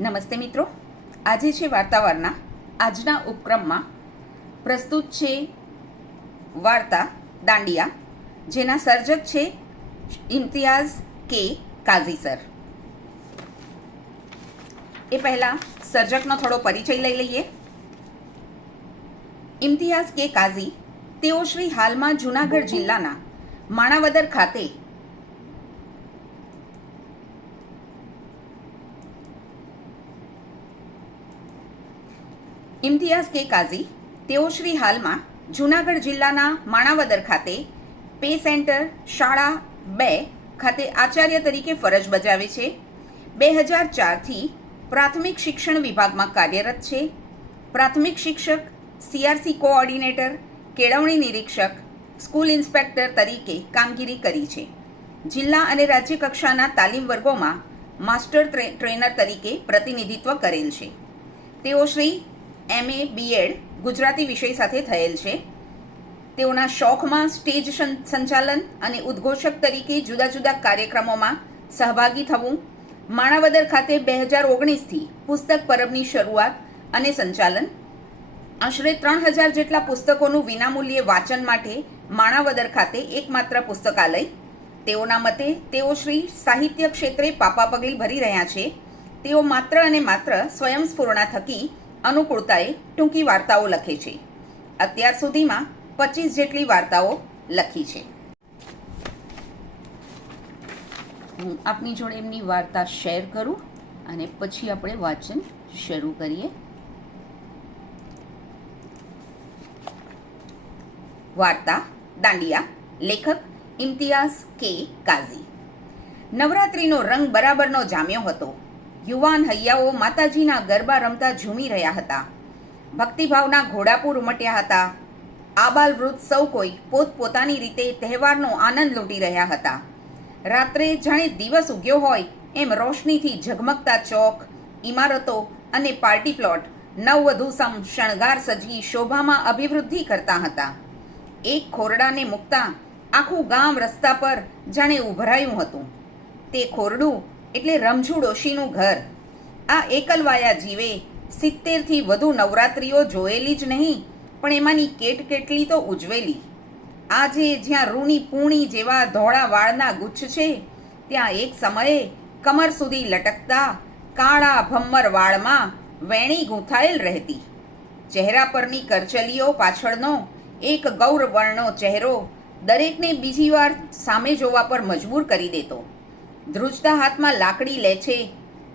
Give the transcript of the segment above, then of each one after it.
નમસ્તે મિત્રો, આજે છે વાર્તાવારના. આજના ઉપક્રમમાં પ્રસ્તુત છે વાર્તા દાંડિયા, જેના સર્જક છે ઇમ્તિયાઝ કે કાઝી સર. એ પહેલાં સર્જકનો થોડો પરિચય લઈ લઈએ. ઇમ્તિયાઝ કે કાઝી તેઓ શ્રી હાલમાં જૂનાગઢ જિલ્લાના માણાવદર ખાતે જૂનાગઢ જિલ્લાના માણાવદર ખાતે પે સેન્ટર શાળા 2 ખાતે આચાર્ય તરીકે ફરજ બજાવે છે. 2004થી પ્રાથમિક શિક્ષણ વિભાગમાં કાર્યરત છે. પ્રાથમિક શિક્ષક, CRC કોઓર્ડિનેટર, કેળવણી નિરીક્ષક, સ્કૂલ ઇન્સ્પેક્ટર તરીકે કામગીરી કરી છે. જિલ્લા અને રાજ્ય કક્ષાના તાલીમ વર્ગોમાં માસ્ટર ટ્રેનર તરીકે પ્રતિનિધિત્વ કરેલ છે. તેઓ શ્રી MA BEd ગુજરાતી વિષય સાથે થયેલ છે. તેઓના શોખમાં સ્ટેજ સંચાલન અને ઉદ્ઘોષક તરીકે જુદા જુદા કાર્યક્રમોમાં સહભાગી થવું. માણાવદર ખાતે 2019થી પુસ્તક પરબની શરૂઆત અને સંચાલન. આશરે 3000 જેટલા પુસ્તકોનું વિનામૂલ્યે વાંચન માટે માણાવદર ખાતે એકમાત્ર પુસ્તકાલય. તેઓના મતે તેઓ શ્રી સાહિત્ય ક્ષેત્રે પાપા પગલી ભરી રહ્યા છે. તેઓ માત્ર અને માત્ર સ્વયંસ્ફૂર્ણા થકી અનુકૂળતાએ ટૂંકી વાર્તાઓ લખે છે. અત્યાર સુધીમાં 25 જેટલી વાર્તાઓ લખી છે. હું આપની જોડે એમની વાર્તા શેર કરું અને પછી આપણે વાંચન શરૂ કરીએ. વાર્તા દાંડિયા. લેખક ઇમ્તિયાઝ કે કાઝી. નવરાત્રિનો રંગ બરાબરનો જામ્યો હતો. યુવાન હૈયાઓ માતાજીના ગરબા રમતા ઝૂમી રહ્યા હતા. ભક્તિભાવના ઘોડાપુર ઉમટ્યા હતા. આબાલ વૃદ્ધ સૌ કોઈ પોતપોતાની રીતે તહેવારનો આનંદ લૂંટી રહ્યા હતા. રાત્રે જાણે દિવસ ઉગ્યો હોય એમ રોશનીથી ઝગમગતા ચોક, ઇમારતો અને પાર્ટી પ્લોટ નવવધુ સમ શણગાર સજી શોભામાં અભિવૃદ્ધિ કરતા હતા. એક ખોરડાને મૂકતા આખું ગામ રસ્તા પર જાણે ઉભરાયું હતું. તે ખોરડું એટલે રમઝુ ડોશીનું ઘર. આ એકલવાયા જીવે 70થી વધુ નવરાત્રિઓ જોયેલી જ નહીં, પણ એમાંની કેટલી તો ઉજવેલી. આજે જ્યાં રૂની પૂણી જેવા ધોળા વાળના ગુચ્છ છે, ત્યાં એક સમયે કમર સુધી લટકતા કાળા ભમ્મર વાળમાં વેણી ગૂંથાયેલ રહેતી. ચહેરા પરની કરચલીઓ પાછળનો એક ગૌરવર્ણો ચહેરો દરેકને બીજી વાર સામે જોવા પર મજબૂર કરી દેતો. ધ્રુજતા હાથમાં લાકડી લે છે,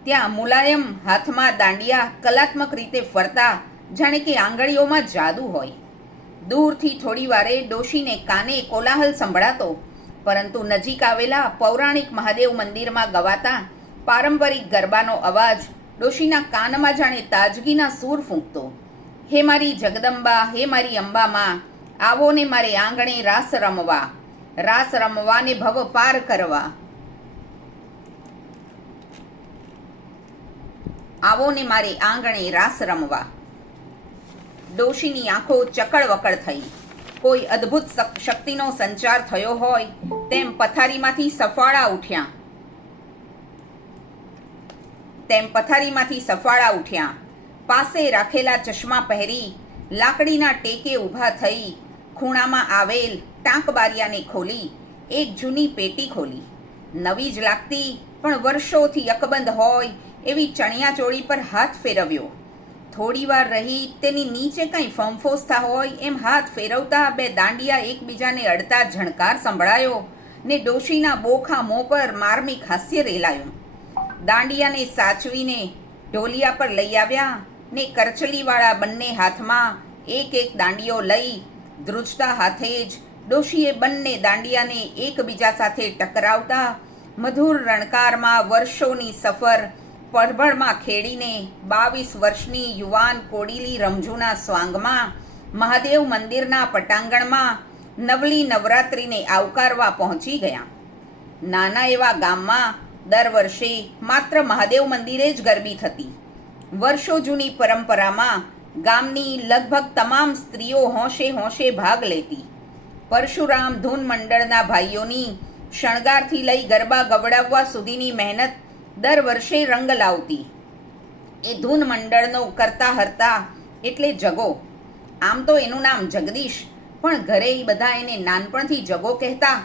ત્યાં મુલાયમ હાથમાં દાંડિયા કલાત્મક રીતે ફરતા જાણે કે આંગળીઓમાં જાદુ હોય. દૂરથી થોડી વારે ડોશીને કાને કોલાહલ સંભળાતો, પરંતુ નજીક આવેલા પૌરાણિક મહાદેવ મંદિરમાં ગવાતા પારંપરિક ગરબાનો અવાજ ડોશીના કાનમાં જાણે તાજગીના સૂર ફૂંકતો. હે મારી જગદંબા, હે મારી અંબામાં, આવો ને મારે આંગણે રાસ રમવા, રાસ રમવાને ભવ પાર કરવા. આવો ને મારે આંગણે રાસ રમવા. ડોશીની આંખો ચકળવકળ થઈ. કોઈ અદ્ભુત શક્તિનો સંચાર થયો હોય તેમ પથારીમાંથી સફાળા ઉઠ્યા. પાસે રાખેલા ચશ્મા પહેરી લાકડીના ટેકે ઊભા થઈ ખૂણામાં આવેલ ટાંકબારિયાને ખોલી એક જૂની પેટી ખોલી. નવી જ લાગતી પણ વર્ષોથી અકબંધ હોય એવી ચણિયાચોળી પર હાથ ફેરવ્યો. થોડીવાર રહી તેની નીચે કંઈ ફંફોસતા હોય એમ હાથ ફેરવતા બે દાંડિયા એકબીજાને અડતા ઝણકાર સંભળાયો ને ડોશીના બોખા મોં પર માર્મિક હાસ્ય રેલાયું. દાંડિયાને સાચવીને ઢોલિયા પર લઈ આવ્યા ને કરચલીવાળા બંને હાથમાં એક એક દાંડિયો લઈ ધ્રુજતા હાથે જ ડોશીએ બંને દાંડિયાને એકબીજા સાથે ટકરાવતા મધુર રણકારમાં વર્ષોની સફર પડભળમાં ખેડીને 22 વર્ષની યુવાન કોડીલી રમઝુના સ્વાંગમાં મહાદેવ મંદિરના પટાંગણમાં નવલી નવરાત્રિને આવકારવા પહોંચી ગયા. નાના એવા ગામમાં દર વર્ષે માત્ર મહાદેવ મંદિરે જ ગરબી થતી. વર્ષો જૂની પરંપરામાં ગામની લગભગ તમામ સ્ત્રીઓ હોંશે હોંશે ભાગ લેતી. પરશુરામ ધૂન મંડળના ભાઈઓની શણગારથી લઈ ગરબા ગવડાવવા સુધીની મહેનત દર વર્ષે રંગ લાવતી. એ ધૂન મંડળનો કરતા હરતા એટલે જગો. આમ તો એનું નામ જગદીશ, પણ ઘરે બધા એને નાનપણથી જગો કહેતા,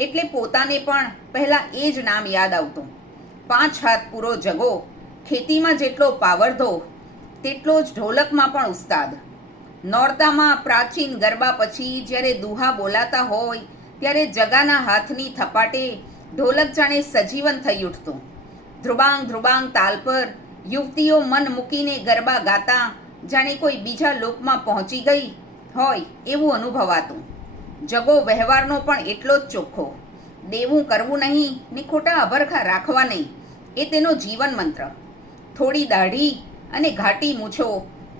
એટલે પોતાને પણ પહેલાં એ જ નામ યાદ આવતું. 5 હાથ પૂરો જગો, ખેતીમાં જેટલો પાવરધો તેટલો જ ઢોલકમાં પણ ઉસ્તાદ. નોરતામાં પ્રાચીન ગરબા પછી જ્યારે દુહા બોલાતા હોય ત્યારે જગાના હાથની થપાટે ઢોલક જાણે સજીવન થઈ ઉઠતું. ધ્રુબાંગ ધ્રુબાંગ તાલ પર યુવતીઓ મન મૂકીને ગરબા ગાતા જાણે કોઈ બીજા લોકમાં પહોંચી ગઈ હોય એવું અનુભવાતું. જગો વ્યવહારનો પણ એટલો જ ચોખ્ખો. દેવું કરવું નહીં ને ખોટા અભરખા રાખવા નહીં, એ તેનો જીવન મંત્ર. થોડી દાઢી અને ઘાટી મૂછો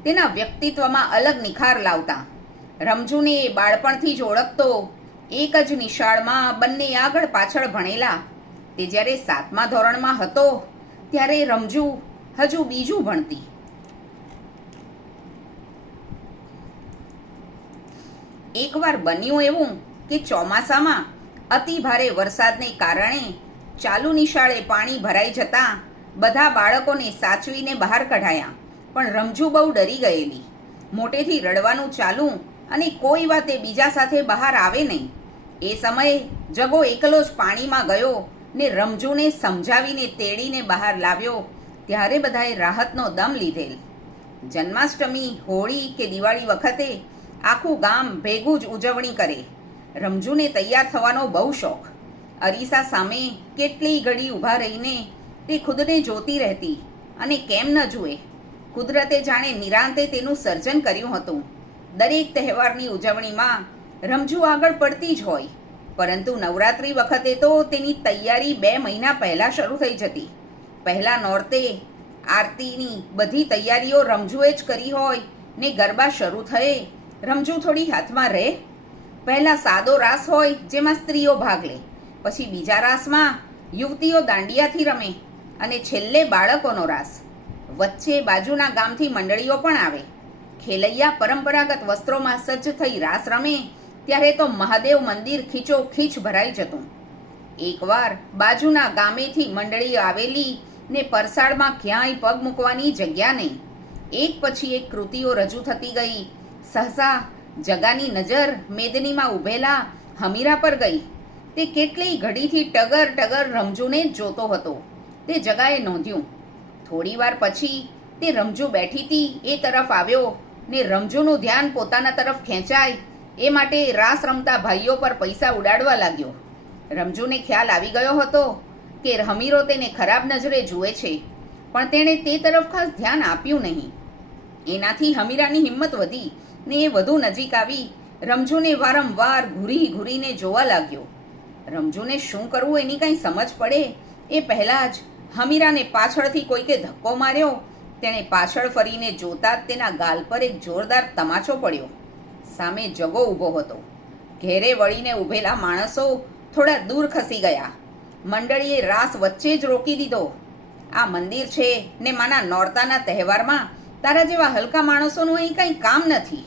તેના વ્યક્તિત્વમાં અલગ નિખાર લાવતા. રમજુને બાળપણથી જ ઓળખતો. એક જ નિશાળમાં બંને આગળ પાછળ ભણેલા. તે જ્યારે 7મા ધોરણમાં હતો ત્યારે રમજુ હજુ બીજું ભણતી. એકવાર બન્યું એવું કે ચોમાસામાં અતિ ભારે વરસાદને કારણે ચાલુ નિશાળે પાણી ભરાઈ જતાં બધા બાળકોને સાચવીને બહાર કઢાયા, પણ રમજુ બહુ ડરી ગયેલી. મોટેથી રડવાનું ચાલુ અને કોઈ વાતે બીજા સાથે બહાર આવે નહીં. એ સમયે જગો એકલો જ પાણીમાં ગયો ને રમજુને સમજાવીને તેડીને બહાર લાવ્યો. ત્યારે બધાએ રાહતનો દમ લીધેલ. જન્માષ્ટમી, હોળી કે દિવાળી વખતે આખું ગામ ભેગું જ ઉજવણી કરે. રમજુને તૈયાર થવાનો બહુ શોખ. અરીસા સામે કેટલી ઘડી ઊભા રહીને તે ખુદને જોતી રહેતી, અને કેમ ન જુએ, કુદરતે જાણે નિરાંતે તેનું સર્જન કર્યું હતું. દરેક તહેવારની ઉજવણીમાં રમજુ આગળ પડતી જ હોય, પરંતુ નવરાત્રિ વખતે તો તેની તૈયારી 2 મહિના પહેલાં શરૂ થઈ જતી. પહેલા નોરતે આરતીની બધી તૈયારીઓ રમજુએ જ કરી હોય ને ગરબા શરૂ થયે રમજુ થોડી હાથમાં રહે. પહેલાં સાદો રાસ હોય જેમાં સ્ત્રીઓ ભાગ લે, પછી બીજા રાસમાં યુવતીઓ દાંડિયાથી રમે અને છેલ્લે બાળકોનો રાસ. વચ્ચે બાજુના ગામથી મંડળીઓ પણ આવે. ખેલૈયા પરંપરાગત વસ્ત્રોમાં સજ્જ થઈ રાસ રમે ત્યારે તો મહાદેવ મંદિર ખીચોખીચ ભરાઈ જતું. એકવાર બાજુના ગામેથી મંડળી આવેલી ને પરસાળમાં ક્યાંય પગ મૂકવાની જગ્યા નહીં. એક પછી એક કૃતિઓ રજૂ થતી ગઈ. સહસા જગાની નજર મેદનીમાં ઊભેલા હમીરા પર ગઈ. તે કેટલી ઘડીથી ટગર ટગર રમજુને જ જોતો હતો તે જગાએ નોંધ્યું. થોડીવાર પછી તે રમજુ બેઠીતી એ તરફ આવ્યો ને રમજુનું ધ્યાન પોતાના તરફ ખેંચાય એ માટે રાસ રમતા ભાઈઓ પર પૈસા ઉડાડવા લાગ્યો. રમજુને ખ્યાલ આવી ગયો હતો કે હમીરો તેને ખરાબ નજરે જુએ છે, પણ તેણે તે તરફ ખાસ ધ્યાન આપ્યું નહીં. એનાથી હમીરાની હિંમત વધી ને એ વધુ નજીક આવી રમજુને વારંવાર ઘૂરી ઘૂરીને જોવા લાગ્યો. રમજુને શું કરવું એની કંઈ સમજ પડે એ પહેલાં જ હમીરાને પાછળથી કોઈકે ધક્કો માર્યો. તેણે પાછળ ફરીને જોતા જ તેના ગાલ પર એક જોરદાર તમાચો પડ્યો. સામે જગો ઊભો હતો. ઘેરે વળીને ઊભેલા માણસો થોડા દૂર ખસી ગયા. મંડળીએ રાસ વચ્ચે જ રોકી દીધો. આ મંદિર છે ને માના નોરતાના તહેવારમાં તારા જેવા હલકા માણસોનું અહીં કંઈ કામ નથી.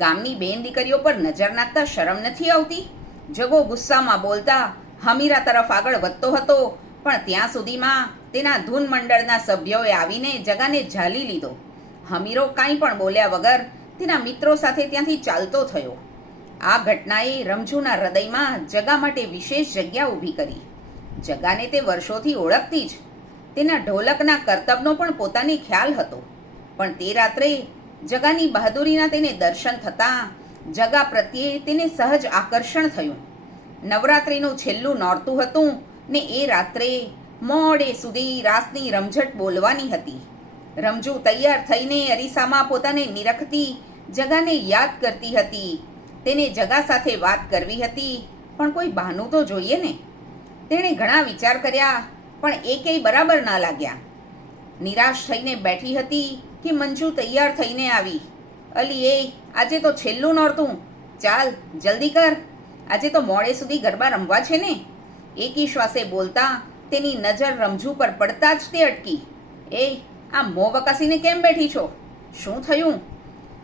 ગામની બેન દીકરીઓ પર નજર નાખતા શરમ નથી આવતી? જગો ગુસ્સામાં બોલતા હમીરા તરફ આગળ વધતો હતો, પણ ત્યાં સુધીમાં તેના ધૂન મંડળના સભ્યોએ આવીને જગાને ઝાલી લીધો. હમીરો કાંઈ પણ બોલ્યા વગર તેના મિત્રો સાથે ત્યાંથી ચાલતો થયો. આ ઘટનાએ રમજુના હૃદયમાં જગા માટે વિશેષ જગ્યા ઊભી કરી. જગાને તે વર્ષોથી ઓળખતી જ. તેના ઢોલકના કરતબનો પણ પોતાને ખ્યાલ હતો, પણ તે રાત્રે જગાની બહાદુરીના તેને દર્શન થતાં જગા પ્રત્યે તેને સહજ આકર્ષણ થયું. નવરાત્રિનું છેલ્લું નોરતું હતું ને એ રાત્રે મોડે સુધી રાસની રમઝટ બોલવાની હતી. રમજુ તૈયાર થઈને અરીસામાં પોતાને નિરખતી જગાને યાદ કરતી હતી. તેને જગા સાથે વાત કરવી હતી, પણ કોઈ બહાનું તો જોઈએ ને. તેણે ઘણા વિચાર કર્યા, પણ એકેય બરાબર ના લાગ્યા. નિરાશ થઈને બેઠી હતી કે મંજુ તૈયાર થઈને આવી. અલી એ, આજે તો છેલ્લું નોરતું, ચાલ જલ્દી કર, આજે તો મોડે સુધી ગરબા રમવા છે ને. એકી શ્વાસે બોલતા તેની નજર રમજુ પર પડતા જ તે અટકી. એ, આ મોં વકાસીને કેમ બેઠી છો? શું થયું?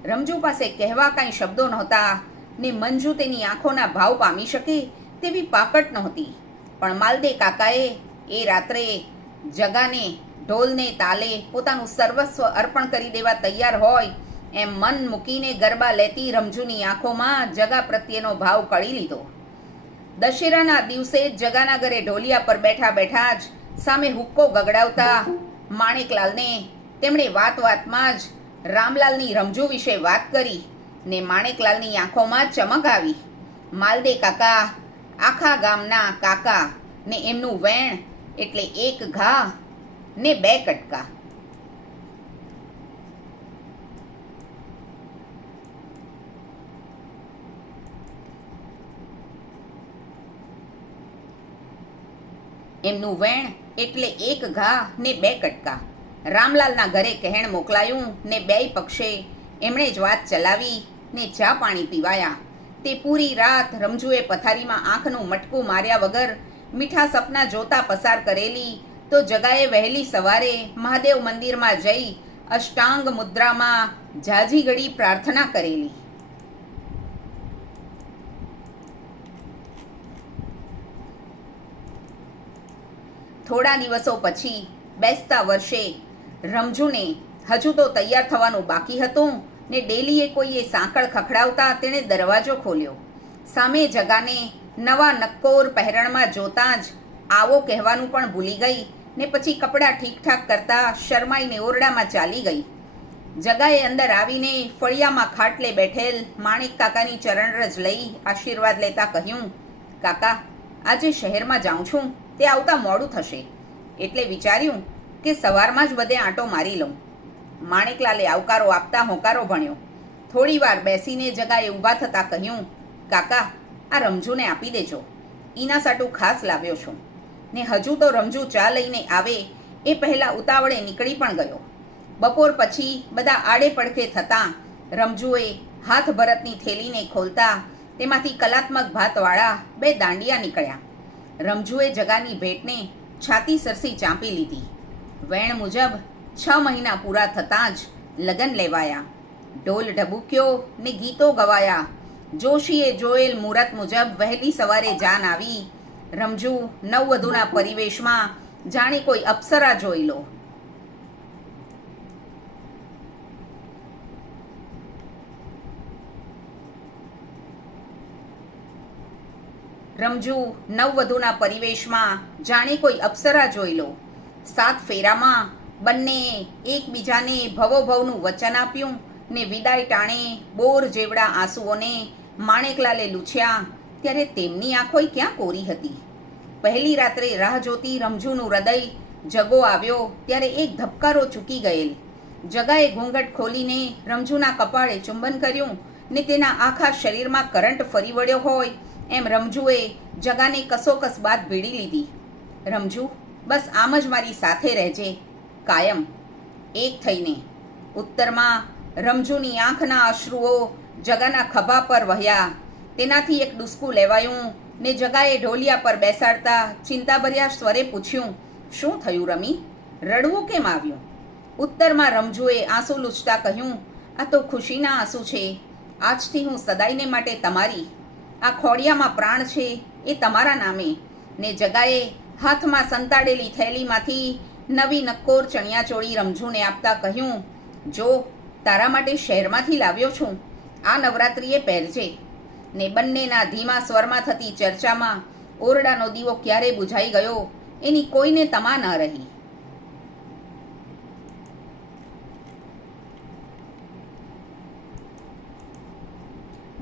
રમજુ પાસે કહેવા કાંઈ શબ્દો નહોતા ને મંજુ તેની આંખોના ભાવ પામી શકે તેવી પાકટ નહોતી, પણ માલદે કાકાએ એ રાત્રે જગાને ઢોલને તાલે પોતાનું સર્વસ્વ અર્પણ કરી દેવા તૈયાર હોય એમ મન મૂકીને ગરબા લેતી રમઝુની આંખોમાં જગા પ્રત્યેનો ભાવ કળી લીધો. દશેરાના દિવસે જગાના ઘરે ઢોલિયા પર બેઠા બેઠા જ સામે હુક્કો ગગડાવતા માણેકલાલને તેમણે વાત વાતમાં જ રામલાલની રમઝુ વિશે વાત કરી ને માણેકલાલની આંખોમાં ચમક આવી. માલદે કાકા આખા ગામના કાકા ને એમનું વેણ એટલે એક ઘા ને બે કટકા. એમનું વેણ એટલે એક ઘા ને બે કટકા. રામલાલના ઘરે કહેણ મોકલાયું ને બેય પક્ષે એમણે જ વાત ચલાવી ને ચા પાણી પીવાયા. તે પૂરી રાત રમઝુએ પથારીમાં આંખનું મટકું માર્યા વગર મીઠા સપના જોતા પસાર કરેલી તો જગાએ વહેલી સવારે મહાદેવ મંદિરમાં જઈ અષ્ટાંગ મુદ્રામાં ઝાઝી ઘડી પ્રાર્થના કરેલી. થોડા દિવસો પછી બેસતા વર્ષે રમઝુને હજુ તો તૈયાર થવાનું બાકી હતું ને ડેલીએ કોઈએ સાંકળ ખખડાવતા તેણે દરવાજો ખોલ્યો. સામે જગાને નવા નક્કોર પહેરણમાં જોતાં જ આવો કહેવાનું પણ ભૂલી ગઈ ને પછી કપડાં ઠીકઠાક કરતા શરમાઈને ઓરડામાં ચાલી ગઈ. જગાએ અંદર આવીને ફળિયામાં ખાટલે બેઠેલ માણેક કાકાની ચરણરજ લઈ આશીર્વાદ લેતા કહ્યું, કાકા આજે શહેરમાં જાઉં છું, તે આવતા મોડું થશે એટલે વિચાર્યું કે સવારમાં જ બધે આંટો મારી લઉં. માણેકલાલે આવકારો આપતા હોંકારો ભણ્યો. થોડી વાર બેસીને જગાએ ઊભા થતાં કહ્યું, કાકા આ રમઝુને આપી દેજો, ઈના સાટું ખાસ લાવ્યો છું. ને હજુ તો રમઝુ ચા લઈને આવે એ પહેલાં ઉતાવળે નીકળી પણ ગયો. બપોર પછી બધા આડે પડખે થતાં રમઝુએ હાથ ભરતની થેલીને ખોલતા તેમાંથી કલાત્મક ભાતવાળા બે દાંડિયા નીકળ્યા. રમઝુએ જગાની ભેટને છાતી સરસી ચાંપી લીધી. વેણ મુજબ 6 મહિના પૂરા થતાં જ લગ્ન લેવાયા. ઢોલ ઢબુક્યો ને ગીતો ગવાયા. જોશીએ જોયેલ મુહૂર્ત મુજબ વહેલી સવારે જાન આવી. રમઝુ નવવધુના પરિવેશમાં જાણે કોઈ અપ્સરા જોઈ લો. રમઝુ નવવધુના પરિવેશમાં જાણે કોઈ અપ્સરા જોઈ લો. 7 ફેરામાં બંને એકબીજાને ભવોભવનું વચન આપ્યું ને વિદાય ટાણે બોર જેવડા આંસુઓને માણેકલાલે લૂછ્યા ત્યારે તેમની આંખોય ક્યાં કોરી હતી. પહેલી રાત્રે રાહ જોતી રમઝુનું હૃદય જગો આવ્યો ત્યારે એક ધબકારો ચૂકી ગયેલ. જગાએ ઘૂંઘટ ખોલીને રમઝુના કપાળે ચુંબન કર્યું ને તેના આખા શરીરમાં કરંટ ફરી વળ્યો હોય એમ રમઝુએ જગાને કસોકસ બાદ ભીડી લીધી. રમઝુ બસ આમ જ મારી સાથે રહેજે કાયમ, એક થઈને. ઉત્તરમાં રમઝુની આંખના અશ્રુઓ જગાના ખભા પર વહ્યા. તેનાથી એક ડૂસકું લેવાયું ને જગાએ ઢોલિયા પર બેસાડતા ચિંતાભર્યા સ્વરે પૂછ્યું, શું થયું રમી, રડવું કેમ આવ્યું? ઉત્તરમાં રમઝુએ આંસુ લૂછતા કહ્યું, આ તો ખુશીના આંસુ છે. આજથી હું સદાયને માટે તમારી. આ ખોડિયામાં પ્રાણ છે એ તમારા નામે. ને જગાએ હાથમાં સંતાડેલી થેલીમાંથી નવી નક્કોર ચણિયાચોળી રમઝુને આપતા કહ્યું, જો તારા માટે શહેરમાંથી લાવ્યો છું, આ નવરાત્રિએ પહેરજે. ને બંનેના ધીમા સ્વરમાં થતી ચર્ચામાં ઓરડાનો દીવો ક્યારે બુઝાઈ ગયો એની કોઈને તમા ન રહી.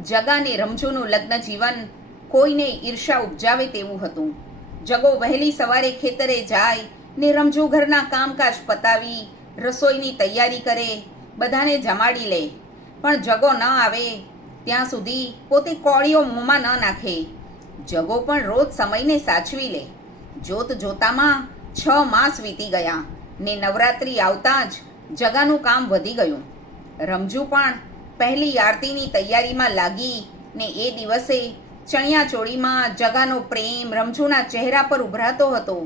જગા ને રમઝુનું લગ્ન જીવન કોઈને ઈર્ષા ઉપજાવે તેવું હતું. જગો વહેલી સવારે ખેતરે જાય ને રમઝુ ઘરના કામકાજ પતાવી રસોઈની તૈયારી કરે, બધાને જમાડી લે. પણ જગો ન આવે ત્યાં સુધી પોતે કોળીઓ મોંમાં ન નાખે. જગો પણ રોજ સમયને સાચવી લે. જોત જોતામાં 6 માસ વીતી ગયા ને નવરાત્રિ આવતાં જ જગાનું કામ વધી ગયું. રમઝુ પણ પહેલી આરતીની તૈયારીમાં લાગી ને એ દિવસે ચણિયાચોળીમાં જગાનો પ્રેમ રમઝુના ચહેરા પર ઉભરાતો હતો.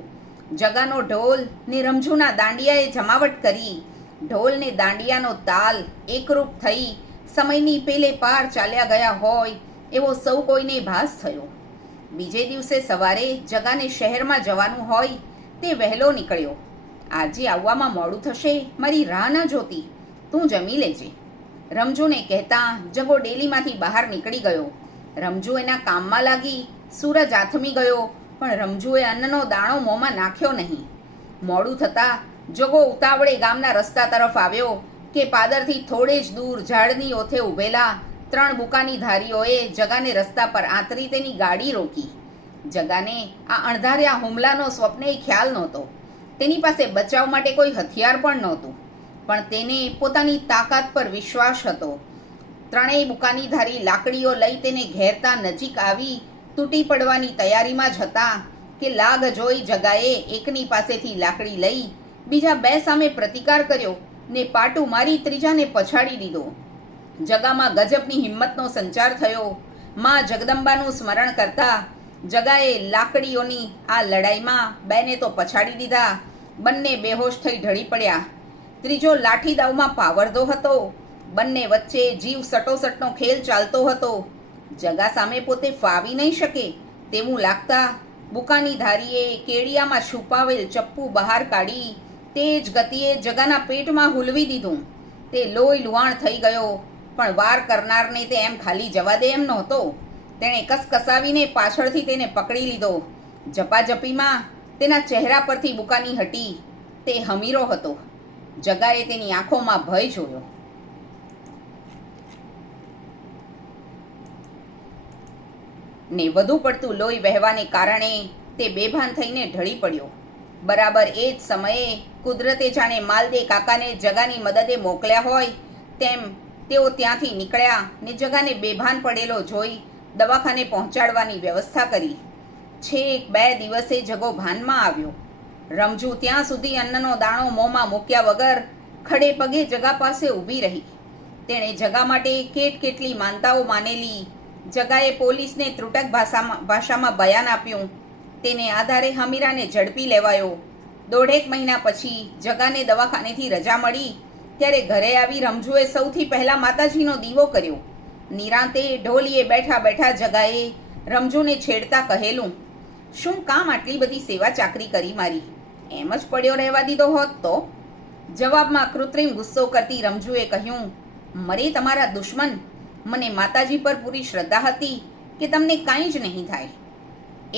જગાનો ઢોલ ને રમઝુના દાંડિયાએ જમાવટ કરી. ઢોલ ને દાંડિયાનો તાલ એકરૂપ થઈ સમયની પેલે પાર ચાલ્યા ગયા હોય એવો સૌ કોઈને ભાસ થયો. બીજે દિવસે સવારે જગાને શહેરમાં જવાનું હોય તે વહેલો નીકળ્યો. આજે આવવામાં મોડું થશે, મારી રાહ ના જોતી, તું જમી લેજે. રમજુને કહેતા જગો ડેલીમાંથી બહાર નીકળી ગયો. રમજુ એના કામમાં લાગી. સૂરજ આથમી ગયો, પણ રમજુએ અન્નનો દાણો મોંમાં નાખ્યો નહીં. મોડું થતાં જગો ઉતાવળે ગામના રસ્તા તરફ આવ્યો કે પાદરથી થોડે જ દૂર ઝાડની ઓથે ઊભેલા 3 બુકાની ધારીઓએ જગાને રસ્તા પર આંતરી તેની ગાડી રોકી. જગાને આ અણધાર્યા હુમલાનો સ્વપ્નેય ખ્યાલ નહોતો. તેની પાસે બચાવ માટે કોઈ હથિયાર પણ નહોતું, પણ તેને પોતાની તાકાત પર વિશ્વાસ હતો. 3 બુકાની ધારી લાકડીઓ લઈ તેને ઘેરતા નજીક આવી તૂટી પડવાની તૈયારીમાં જ હતા કે લાગ જોઈ જગાએ એકની પાસેથી લાકડી લઈ બીજા 2 સામે પ્રતિકાર કર્યો ને પાટું મારી ત્રીજાને પછાડી દીધો. જગામાં ગજબની હિંમતનો સંચાર થયો. માં જગદંબાનું સ્મરણ કરતા જગાએ લાકડીઓની આ લડાઈમાં 2ને તો પછાડી દીધા. બંને બેહોશ થઈ ઢળી પડ્યા. ત્રીજો લાઠી દાવમાં પાવરધો હતો. બંને વચ્ચે જીવ સટોસટનો ખેલ ચાલતો હતો. જગા સામે પોતે ફાવી નહીં શકે તેવું લાગતા બુકાની ધારીએ કેડિયામાં છુપાવેલ ચપ્પુ બહાર કાઢી તેજ ગતિએ જગાના પેટમાં હુલવી દીધું. તે લોહી લુહાણ થઈ ગયો, પણ વાર કરનારને તે એમ ખાલી જવા દે એમ નહોતો. તેણે કસકસાવીને પાછળથી તેને પકડી લીધો. ઝપાઝપીમાં તેના ચહેરા પરથી બુકાની હટી. તે હમીરો હતો. જગાએ તેની આંખોમાં ભય જોયો. ને વધુ પડતું લોહી વહેવાને કારણે તે બેભાન થઈને ઢળી પડ્યો. બરાબર એ જ સમયે કુદરતે જાણે માલદે કાકાને જગાની મદદે મોકલ્યા હોય તેમ તેઓ ત્યાંથી નીકળ્યા ને જગાને બેભાન પડેલો જોઈ દવાખાને પહોંચાડવાની વ્યવસ્થા કરી. છેક 2 દિવસે જગો ભાનમાં આવ્યો. રમજુ ત્યાં સુધી અન્નનો દાણો મોંમાં મૂક્યા વગર ખડે પગે જગા પાસે ઊભી રહી. તેણે જગા માટે કેટલી માનતાઓ માનેલી. જગાએ પોલીસને ત્રુટક ભાષામાં બયાન આપ્યું. તેને આધારે હમીરાને ઝડપી લેવાયો. 1.5 મહિના પછી જગાને દવાખાનેથી રજા મળી ત્યારે ઘરે આવી રમજુએ સૌથી પહેલાં માતાજીનો દીવો કર્યો. નિરાંતે ઢોલીએ બેઠા બેઠા જગાએ રમજુને છેડતા કહેલું, શું કામ આટલી બધી સેવા ચાકરી કરી મારી? એમ જ પડ્યો રહેવા દીધો હોત તો? જવાબમાં કૃત્રિમ ગુસ્સો કરતી રમજુએ કહ્યું, મરે તમારા દુશ્મન, મને માતાજી પર પૂરી શ્રદ્ધા હતી કે તમને કાંઈ જ નહીં થાય.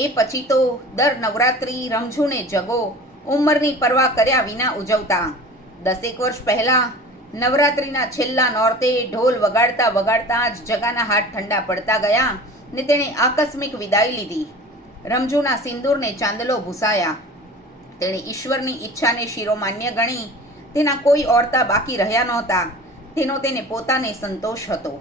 એ પછી તો દર નવરાત્રિ રમજુને જગો ઉંમરની પરવા કર્યા વિના ઉજવતા. 10 વર્ષ પહેલાં નવરાત્રિના છેલ્લા નોરતે ઢોલ વગાડતા વગાડતા જ જગાના હાથ ઠંડા પડતા ગયા ને તેણે આકસ્મિક વિદાય લીધી. રમજુના સિંદૂરને ચાંદલો ભૂસાયા. તેણે ઈશ્વરની ઈચ્છાને શિરોમાન્ય ગણી. તેના કોઈ ઓરતા બાકી રહ્યા નહોતા. તેનો તેને પોતાને સંતોષ હતો.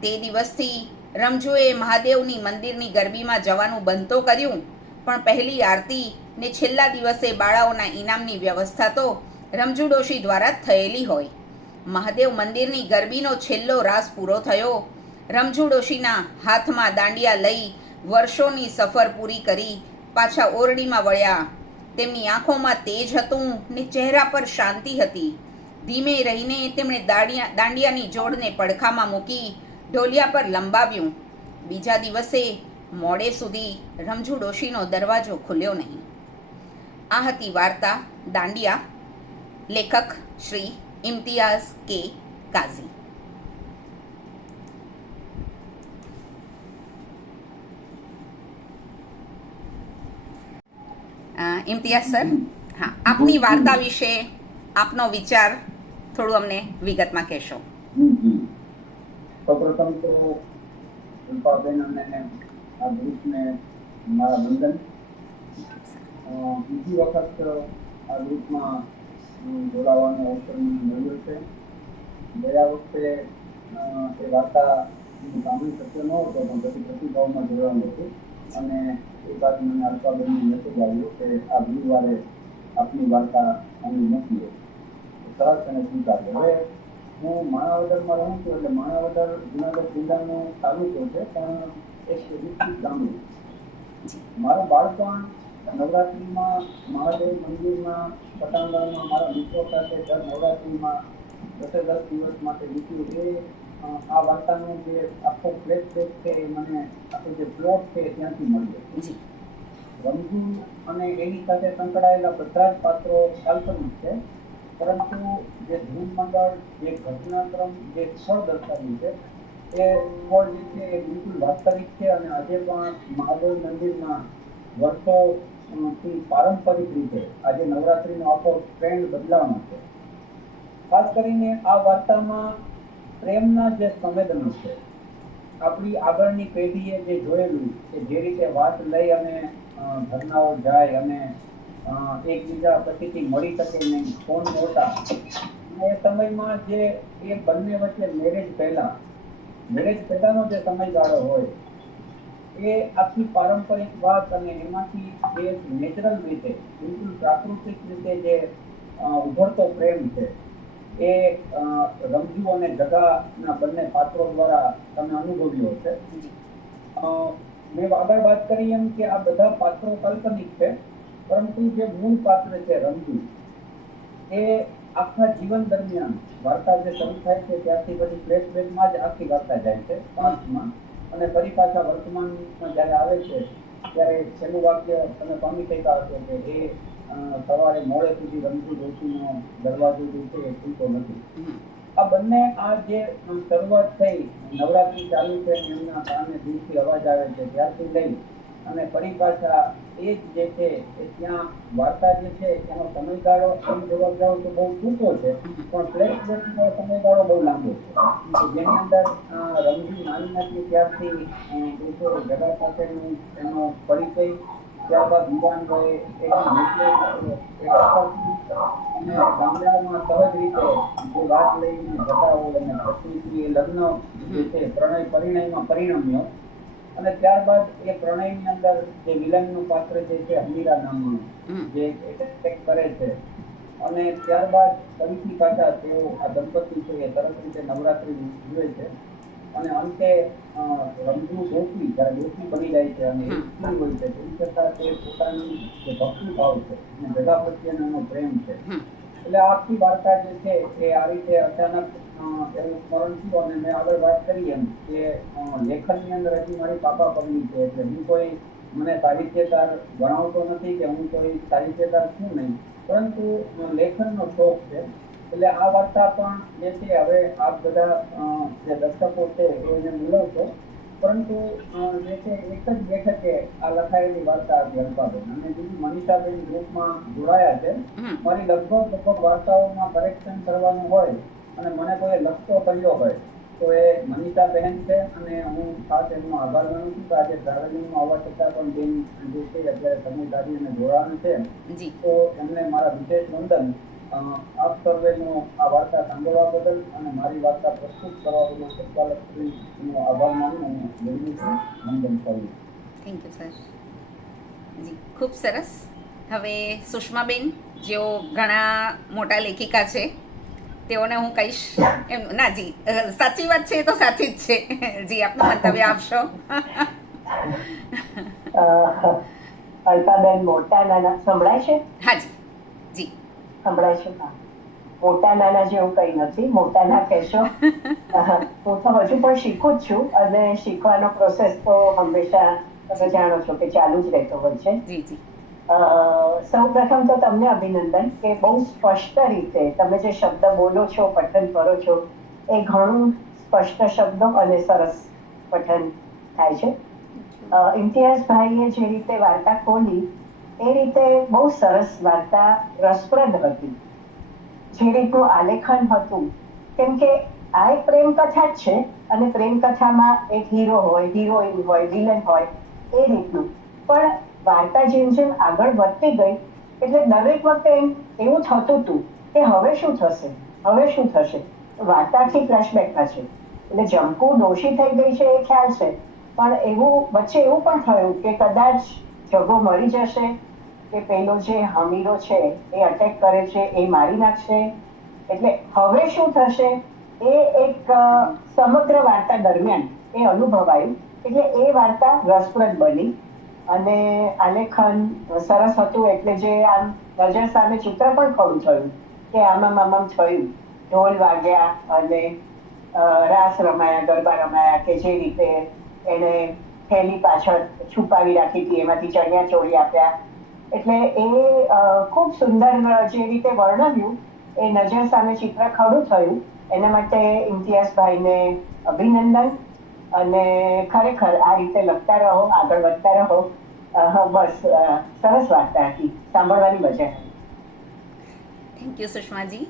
તે દિવસથી રમજુએ મહાદેવની મંદિરની ગરબીમાં જવાનું બંધ તો કર્યું, પણ પહેલી આરતી ને છેલ્લા દિવસે બાળાઓના ઇનામની વ્યવસ્થા તો રમજુ ડોશી દ્વારા જ થયેલી હોય. મહાદેવ મંદિરની ગરબીનો છેલ્લો રાસ પૂરો થયો. રમજુ ડોશીના હાથમાં દાંડિયા લઈ વર્ષોની સફર પૂરી કરી પાછા ઓરડીમાં વળ્યા. તેમની આંખોમાં તેજ હતું ને ચહેરા પર શાંતિ હતી. ધીમે રહીને તેમણે દાંડિયાની જોડને પડખામાં મૂકી ઢોલિયા પર લંબાવ્યું. બીજા દિવસે મોડે સુધી રમજુ ડોશીનો દરવાજો ખુલ્યો નહીં. આ હતી વાર્તા દાંડિયા. લેખક શ્રી ઇમ્તિયાઝ કે કાઝી. ઇમ્તિયાઝ સર, હા, આપની વાર્તા વિશે આપનો વિચાર થોડું અમને વિગતમાં કહેશો. સૌપ્રથમ તો અલ્પાબેન અને આ ગ્રુપને મારા વંદન. બીજી વખત આ ગ્રુપમાં બોલાવવાનો અવસર મળ્યો છે. ગયા વખતે એ વાર્તા સાંભળી શક્યો ન હતો, પણ પછી પ્રતિભાવમાં જોડાયું હતું અને એ બાદ મને અલ્પાબેનનો મેસેજ આવ્યો કે આ ગુરુવારે આપની વાર્તા અમે મોકલીએ. સરસ અને સ્વીકાર્ય. હવે હું માણાવદરમાં રહું છું, એટલે માણાવદર જુનાગઢ જિલ્લાનો તાલુકો છે, પણ એક વિકસિત ગામડું. મારું બાળપણ નવરાત્રિમાં મહાદેવ મંદિરના પટાંગણમાં મારા મિત્રો સાથે દર નવરાત્રિમાં 10 દિવસ માટે વીત્યું. એ આ વાર્તાનો જે આખો ફ્લેશબેક છે એ મને આખો જે પ્લોટ છે એ ત્યાંથી મળ્યો. જી રમઝુ અને એની સાથે સંકળાયેલા બધા જ પાત્રો કાલ્પનિક છે, પરંતુ જે ધૂન મંડળ, જે ઘટનાક્રમ, જે સ્થળ દર્શાવ્યું છે એ સ્થળ જે છે એ બિલકુલ વાસ્તવિક છે અને આજે પણ મહાદેવ મંદિરમાં વર્ષોથી પારંપરિક રીતે આજે નવરાત્રીનો આખો ટ્રેન્ડ બદલાવાનો છે. ખાસ કરીને આ વાર્તામાં પ્રેમના જે સંવેદનો છે, આપણી આગળની પેઢીએ જે જોયેલું કે જે રીતે વાત લઈ અને ઘરનાઓ જાય અને એકબીજા પછીથી મળી શકે નહીં, ફોન નહોતા, એ સમયમાં જે એ બંને વચ્ચે મેરેજ પહેલાનો જે સમયગાળો હોય એ આખી પારંપરિક વાત અને એમાંથી જે નેચરલ રીતે બિલકુલ પ્રાકૃતિક રીતે જે ઉભરતો પ્રેમ છે એ રમઝુ અને જગાના બંને પાત્રો દ્વારા તમે અનુભવ્યો છે. મેં આગળ વાત કરી એમ કે આ બધા પાત્રો કાલ્પનિક છે, પરંતુ જે મૂળ પાત્ર છે રમઝુ એ આખા જીવન દરમિયાન વાર્તા જે શરૂ થાય છે ત્યારથી પછી ફ્લેશબેકમાં જ આખી વાર્તા જાય છે પાંચમાં, અને ફરી પાછા વર્તમાનમાં જ્યારે આવે છે ત્યારે છેલ્લું વાક્ય તમે પામી શક્યા હશો કે એ સવારે મોડે સુધી રમઝુ ડોશીનો દરવાજો જે છે એ ખુલતો નથી. આ બંને આ જે શરૂઆત થઈ, નવરાત્રી ચાલુ છે એમના કારણે દૂરથી અવાજ આવે છે ત્યારથી લઈ અને ફરી પાછા એ જ જે છે એ ત્યાં વાર્તા જે છે એનો સમયગાળો એમ જોવા જાવ તો બહુ ટૂંકો છે, પણ ફ્લેશબેકનો સમયગાળો બહુ લાંબો છે, જેની અંદર રમઝુ નાની નાની ત્યારથી જગા સાથેનું એનો પરિચય, ત્યારબાદ યુવાન વયે ગામડામાં સહજ રીતે જે વાત લઈને જતા હોય અને પછી એ લગ્ન જે છે પરિણયમાં પરિણમ્યો અને ત્યારબાદ એ પ્રણયની અંદર જે વિલનનું પાત્ર જે છે હમીરા નામનું જે એટેક કરે છે અને ત્યારબાદ ફરીથી પાછા તેઓ આ દંપતી છે એ સરસ રીતે નવરાત્રી ઉજવે છે અને અંતે રમઝુ ડોશી જ્યારે ડોશી બની જાય છે અને એટલી હોય છે તેમ છતાં તે પોતાની જે ભક્તિ ભાવ છે અને જગા પ્રત્યેનો એનો પ્રેમ છે, એટલે આખી વાર્તા જે છે એ આ રીતે અચાનક એવું સ્મરણ થયું. અને મેં આગળ વાત કરી એમ કે લેખનની અંદર હજી મારી પાપા પગલી છે, એટલે હું કોઈ મને સાહિત્યકાર ગણાવતો નથી કે હું કોઈ સાહિત્યકાર છું નહીં, પરંતુ લેખનનો શોખ છે. એટલે આ વાર્તા પણ જે છે હવે આપ બધા જે દર્શકો છે એને મેળવશો, પરંતુ જે છે એક જ લેખકે આ લખાયેલી વાર્તા હતી અલ્પાબેન, અને બીજી મનીષાબેન ગ્રુપમાં જોડાયા છે. મારી લગભગ વાર્તાઓમાં કરેક્શન કરવાનું હોય અને મને કોઈ લખતો કર્યો હોય તો એ મનીષાબેન છે, અને હું ખાસ એમનો આભાર માનું છું કે આજે ટ્રાવેલિંગમાં આવવા છતાં પણ બેન જે છે અત્યારે સમય કાઢી અને જોડાણ છે, તો એમને મારા વિશેષ વંદન. આપ સર્વેનો આ વાર્તા સાંભળવા બદલ અને મારી વાર્તા પ્રસ્તુત કરવા બદલ સંચાલકશ્રીનો આભાર માનું અને વંદન કરું. Thank you sir. જી ખૂબ સરસ. હવે સુષ્માબેન જેઓ ઘણા મોટા લેખિકા છે તેઓને હું કહીશ એમ. ના જી, સાચી વાત છે એ તો સાચી જ છે. જી આપનું મંતવ્ય આપશો. અલ્પાબેન, મોટા નાના સંભળાય છે? હાજી જી સંભળાય છે. હા, મોટા નાના જેવું કઈ નથી, મોટા ના કહેશો. હું તો હજુ પણ શીખું જ છું અને શીખવાનો પ્રોસેસ તો હંમેશા તમે જાણો છો કે ચાલુ જ રહેતો હોય છે. જી જી. સૌ પ્રથમ તો તમને અભિનંદન કે બહુ સ્પષ્ટ રીતે તમે જે શબ્દ બોલો છો, પઠન કરો છો, એ ઘણું સ્પષ્ટ શબ્દો અને સરસ પઠન થાય છે. ઇમ્તિયાઝભાઈએ જે રીતે વાર્તા ખોલી એ રીતે બહુ સરસ વાર્તા, રસપ્રદ હતી. જે રીતનું આલેખન હતું, કેમ કે આ એક પ્રેમ કથા જ છે અને પ્રેમ કથામાં એક હીરો હોય, હિરોઈન હોય, વિલન હોય, એ રીતનું. પણ વાર્તા જેમ જેમ આગળ વધતી ગઈ એટલે દરેક વખતે એવું થતું હતું કે હવે શું થશે, હવે શું થશે. વાર્તાથી ફ્લેશબેકમાં છે એટલે જંકુ દોષી થઈ ગઈ છે એ ખ્યાલ છે, પણ એવું વચ્ચે એવું પણ થયું કે કદાચ જગો મરી જશે કે પેલો જે હમીરો છે એ અટેક કરે છે, એ મારી નાખશે. એટલે હવે શું થશે એ એક સમગ્ર વાર્તા દરમિયાન એ અનુભવાયું. એટલે એ વાર્તા રસપ્રદ બની અને આલેખન સરસ હતું. એટલે જે આમ નજર સામે ચિત્ર પણ ખડું થયું કે આમાં થયું, ઢોલ વાગ્યા અને રાસ રમાયા, ગરબા રમાયા, કે જે રીતે એને થેલી પાછળ છુપાવી રાખી હતી એમાંથી ચણિયા ચોળી આપ્યા. એટલે એ ખૂબ સુંદર જે રીતે વર્ણવ્યું એ નજર સામે ચિત્ર ખડું થયું. એના માટે ઇમ્તિયાઝભાઈને અભિનંદન. અને ખરેખર આ રીતે લખતા રહો, આગળ વધતા રહો. બસ સરસ વાર્તા હતી, સાંભળવાની મજા આવી. Thank you Sushmaji.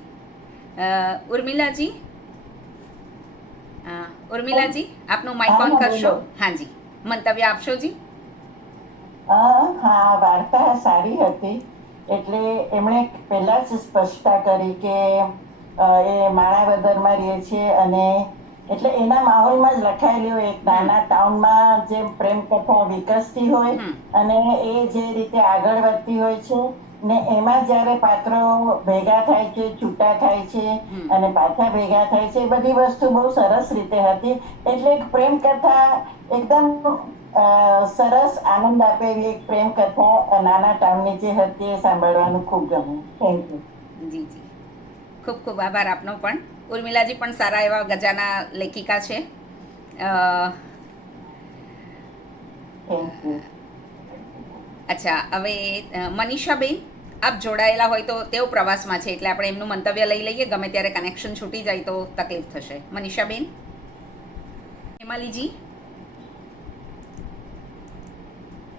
ઉર્મિલાજી, ઉર્મિલાજી આપનું માઇક ઓન કરશો? હાજી, મંતવ્ય આપશો જી. હા, વાર્તા સારી હતી. એટલે એમણે પહેલા જ સ્પષ્ટતા કરી કે એ માણાવદરમાં રહે છે અને એટલે એના માહોલમાં જ લખાયેલી હોય. એક નાના ટાઉનમાં જે પ્રેમ કથા વિકસતી હોય અને એ જે રીતે આગળ વધતી હોય છે ને એમાં જ્યારે પાત્રો ભેગા થાય છે, છૂટા થાય છે અને પાછા ભેગા થાય છે, એ બધી વસ્તુ બહુ સરસ રીતે હતી. એટલે એક પ્રેમ કથા એકદમ સરસ આનંદ આપે એવી એક પ્રેમ કથા નાના ટાઉનની જે હતી એ સાંભળવાનું ખૂબ ગમ્યું. Thank you. જી જી, ખૂબ ખૂબ આભાર આપનો પણ. ઉર્મિલાજી પણ સારા એવા ગજાના લેખિકા છે. Thank you. અચ્છા, હવે મનીષાબેન આપ જોડાયેલા હોય તો તેઓ પ્રવાસમાં છે એટલે આપણે એમનું મંતવ્ય લઈ લઈએ. ગમે ત્યારે કનેક્શન છૂટી જાય તો તકલીફ થશે. મનીષાબેન. હેમાલીજી.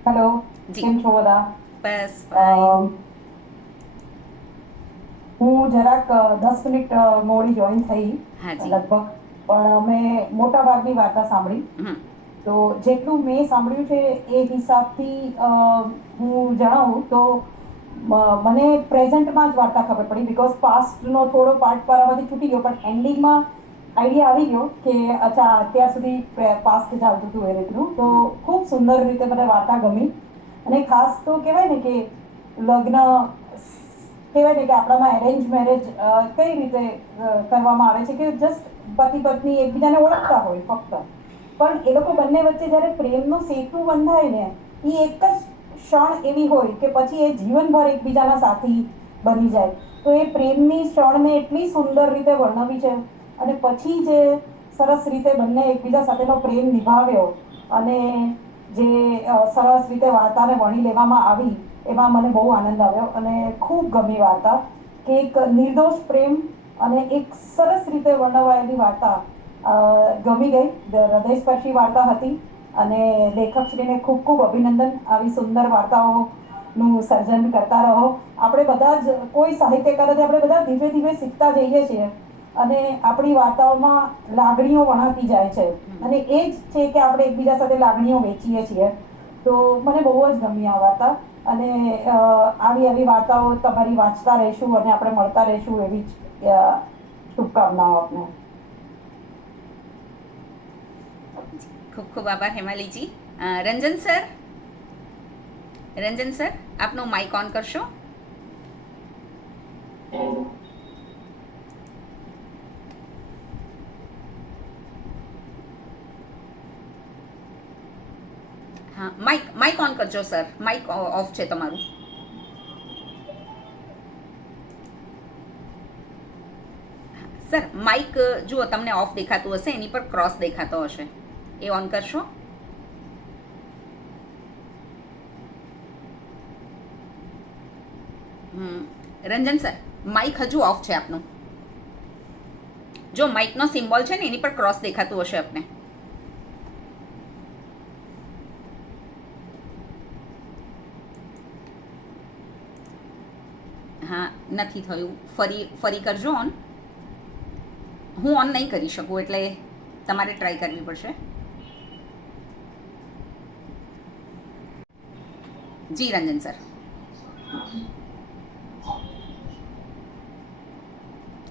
હેલો, જી. કેમ છો બધા? બસ હું જરાક 10 મિનિટ મોડી જોઈન થઈ હાજી. લગભગ, પણ મેં મોટા ભાગની વાર્તા સાંભળી. તો જેટલું મેં સાંભળ્યું છે એ હિસાબથી હું જણાવું તો મને પ્રેઝન્ટમાં જ વાર્તા ખબર પડી, બીકોઝ પાસ્ટનો થોડો પાર્ટ પારામાંથી છૂટી ગયો, પણ એન્ડિંગમાં આઈડિયા આવી ગયો કે અચ્છા અત્યાર સુધી પાસ્ટ ચાલતું હતું એ રીતનું. તો ખૂબ સુંદર રીતે મને વાર્તા ગમી. અને ખાસ તો કહેવાય ને કે લગ્ન કહેવાય ને કે આપણામાં એરેન્જ મેરેજ કઈ રીતે કરવામાં આવે છે કે જસ્ટ પતિ પત્ની એકબીજાને ઓળખતા હોય ફક્ત, પણ એ લોકો બંને વચ્ચે જ્યારે પ્રેમનો સેતુ બંધાય ને એ એક જ ક્ષણ એવી હોય કે પછી એ જીવનભર એકબીજાના સાથી બની જાય. તો એ પ્રેમની ક્ષણને એટલી સુંદર રીતે વર્ણવી છે અને પછી જે સરસ રીતે બંને એકબીજા સાથેનો પ્રેમ નિભાવ્યો અને જે સરસ રીતે વાર્તાને વણી લેવામાં આવી એમાં મને બહુ આનંદ આવ્યો અને ખૂબ ગમી વાર્તા. કે એક નિર્દોષ પ્રેમ અને એક સરસ રીતે વર્ણવાયેલી વાર્તા ગમી ગઈ. હૃદયસ્પર્શી વાર્તા હતી અને લેખકશ્રીને ખૂબ ખૂબ અભિનંદન. આવી સુંદર વાર્તાઓનું સર્જન કરતા રહો. આપણે બધા જ કોઈ સાહિત્યકાર જ આપણે બધા ધીમે ધીમે શીખતા જઈએ છીએ અને આપણી વાર્તાઓમાં લાગણીઓ વણાતી જાય છે અને એ જ છે કે આપણે એકબીજા સાથે લાગણીઓ વેચીએ છીએ. તો મને બહુ જ ગમી આ વાર્તા અને આવી આવી વાર્તાઓ તમારી વાંચતા રહીશું અને આપણે મળતા રહીશું એવી જ શુભકામનાઓ આપને. ખૂબ ખૂબ આભાર હેમાલીજી. રંજન સર, રંજન સર આપનો માઇક ઓન કરશો? હા, માઇક ઓન કરજો સર. માઇક ઓફ છે તમારું. સર માઇક જુઓ, તમને ઓફ દેખાતું હશે, એની પર ક્રોસ દેખાતો હશે, એ ઓન કરશો? રંજન સર માઇક હજુ ઓફ છે આપનું. જો માઇકનો સિમ્બોલ છે ને એની પર ક્રોસ દેખાતું હશે આપને. હા, નથી થયું. ફરી કરજો ઓન. હું ઓન નહીં કરી શકું એટલે તમારે ટ્રાય કરવી પડશે. જી રંજન સર.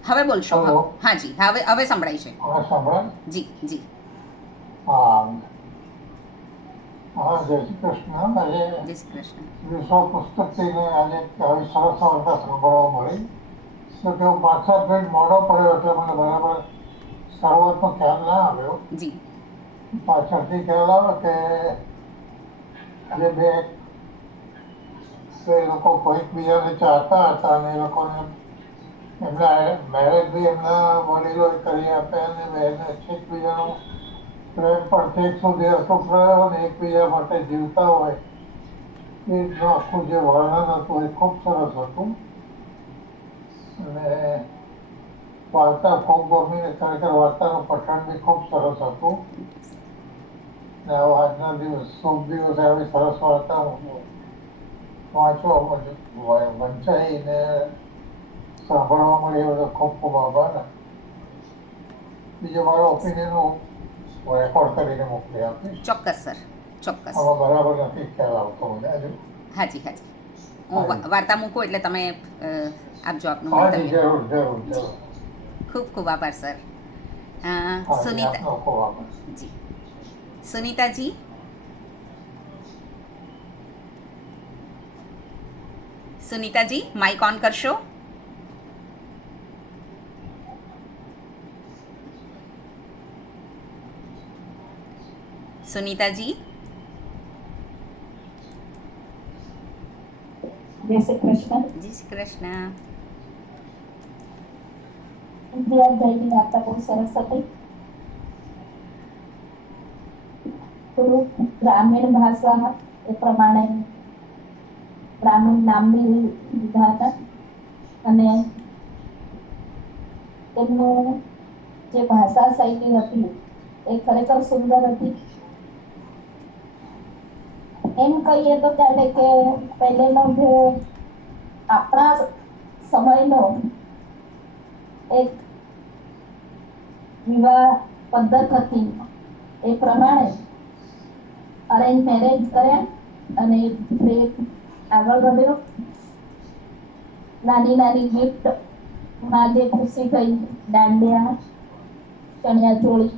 હવે બોલશો. હા જી, હવે સંભળાય છે. જી જી. જય શ્રી કૃષ્ણ. આજે જય શ્રી કૃષ્ણ. વિશ્વ પુસ્તક થઈને આજે આવી સરસ વાર્તા સાંભળવા મળી. તો કે હું 5-7 મિનિટ મોડો પડ્યો એટલે મને બરાબર શરૂઆતનો ખ્યાલ ના આવ્યો. જી. પાછળથી ખ્યાલ આવે કે જે બે લોકો કોઈક બીજાને ચાહતા હતા અને એ લોકોને એમના મેરેજ બી એમના વડીલોએ કરી આપે અને બહેને એકબીજાનો પ્રેમ પણ ઠેક સુધી અટૂટ રહ્યો અને એકબીજા માટે જીવતા હોય એ રીતનું આખું જે વર્ણન હતું એ ખૂબ સરસ હતું અને વાર્તા ખૂબ ગમી. ખરેખર વાર્તાનું પઠન બી ખૂબ સરસ હતું ને આજના દિવસ શુભ દિવસે આવી સરસ વાર્તા વાંચવા વંચાઈને સાંભળવા મળે એ બધો ખૂબ ખૂબ આભાર. બીજો મારો ઓપિનિયન હું રેકોર્ડ કરીને મોકલી આપીશ. ચોક્કસ સર, ચોક્કસ. આમાં બરાબર નથી ખ્યાલ આવતો મને હજુ. હાજી હાજી, હું વાર્તા મૂકું એટલે તમે આપજો આપનું હાજી, મંતવ્ય. જરૂર જરૂર જરૂર. ખૂબ ખૂબ આભાર સર. હાજી, સુનીતા આપનો ખૂબ આભાર. જી, સુનીતાજી. સુનીતાજી, માઇક ઓન કરશો. સુનીતાજી. જય શ્રી કૃષ્ણ. જય શ્રી કૃષ્ણ. વિદ્યાર્થીની વાર્તા બહુ સરસ હતી. થોડુંક ગ્રામીણ ભાષા એ પ્રમાણે ગ્રામીણ નામ બી લીધા હતા અને તેમનું જે ભાષા શૈલી હતી એ ખરેખર સુંદર હતી. એમ કહીએ તો ચાલે કે પહેલેનો જે આપણા સમયનો એક વિવાહ પદ્ધત હતી એ પ્રમાણે અરેન્જ મેરેજ કર્યા અને પ્રેમ આગળ વધ્યો. નાની નાની ગિફ્ટમાં જે ખુશી થઈ, દાંડિયા, ચણિયા ચોળી,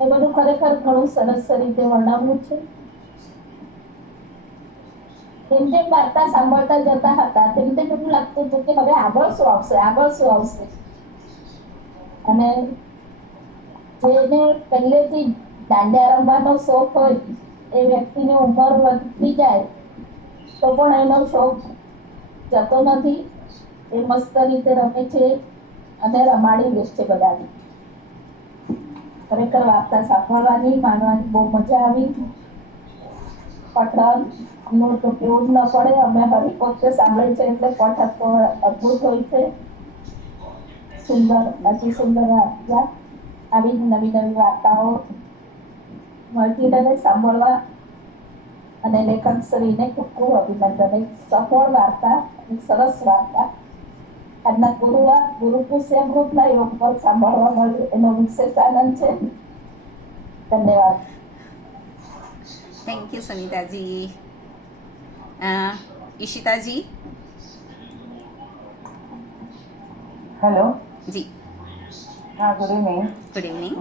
એ બધું ખરેખર ઘણું સરસ રીતે વર્ણવ્યું છે. જેમ જેમ વાર્તા સાંભળતા જતા હતા તેમ તેમ એવું લાગતું હતું કે હવે આગળ શું આવશે, આગળ શું આવશે. અને જેને પહેલેથી દાંડિયા રમવાનો શોખ હોય એ વ્યક્તિની ઉંમર વધતી જાય તો પણ એનો શોખ જતો નથી. એ મસ્ત રીતે રમે છે અને રમાડી દે છે બધાને. ખરેખર વાર્તા સાંભળવાની, માનવાની બહુ મજા આવી. પઠન નું તો કેવું જ ન પડે. અમે હરેક વખતે સાંભળી છે એટલે પઠન તો અદભુત હોય છે. સુંદર, અતિ સુંદર વાર્તા. આવી જ નવી નવી વાર્તાઓ મળતી રહે સાંભળવા. અને લેખક શ્રીને ખૂબ ખૂબ અભિનંદન. સફળ વાર્તા, સરસ વાર્તા આજના ગુરુ પુષ્યામૃતના યોગ પર સાંભળવા મળ્યું એનો વિશેષ આનંદ છે. ધન્યવાદ. થેન્ક યુ સુનીતાજી. ઈશિતાજી. હેલો. જી, હા, ગુડ ઇવનિંગ. Good evening.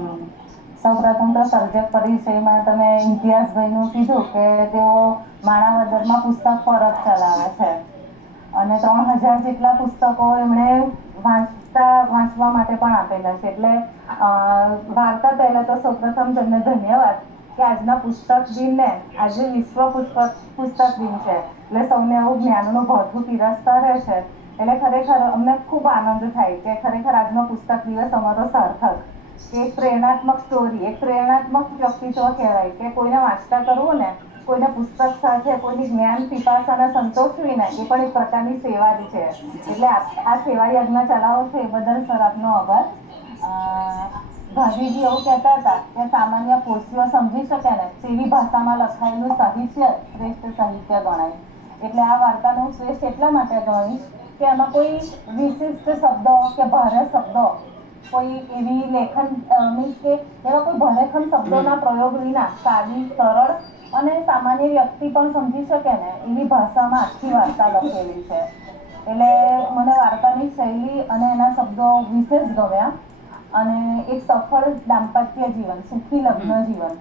સૌપ્રથમ તો સર્જક પરિચયમાં તમે ઇમ્તિયાઝભાઈનું કીધું કે તેઓ માણાવદરમાં પુસ્તક પરબ ચલાવે છે અને 3000 જેટલા પુસ્તકો એમણે વાંચવા માટે પણ આપેલા છે. એટલે વાર્તા પહેલા તો સૌપ્રથમ તેમને ધન્યવાદ કે આજના પુસ્તક દિનને આજે વિશ્વ પુસ્તક દિન છે એટલે સૌને આવું જ્ઞાનનું ભરપૂર પીરસતા રહે છે. એટલે ખરેખર અમને ખૂબ આનંદ થાય કે ખરેખર આજનો પુસ્તક દિવસ અમારો સાર્થક. કે એક પ્રેરણાત્મક સ્ટોરી, એક પ્રેરણાત્મક વ્યક્તિત્વ કહેવાય કે કોઈને વાંચતા કરવું ને, કોઈને પુસ્તક સાથે કોઈની જ્ઞાન પીપાસાને સંતોષવી ને, એ પણ એક પ્રકારની સેવા જ છે. એટલે આ સેવા યજ્ઞ ચલાવો છો એ બદલ સર આપનો આભાર. ગાંધીજી એવું કહેતા હતા કે સામાન્ય પોષીઓ સમજી શકે ને તેવી ભાષામાં લખાયેલું સાહિત્ય શ્રેષ્ઠ સાહિત્ય ગણાય. એટલે આ વાર્તાનું શ્રેષ્ઠ એટલા માટે ગણાય કે એમાં કોઈ વિશિષ્ટ શબ્દો કે ભારે શબ્દો, કોઈ એવી લેખન મીન્સ કે એવા કોઈ ભારેખમ શબ્દોના પ્રયોગ વિના સાદી, સરળ અને સામાન્ય વ્યક્તિ પણ સમજી શકે ને એવી ભાષામાં આખી વાર્તા લખેલી છે. એટલે મને વાર્તાની શૈલી અને એના શબ્દો વિશેષ ગમ્યા. અને એક સફળ દાંપત્ય જીવન, સુખી લગ્ન જીવન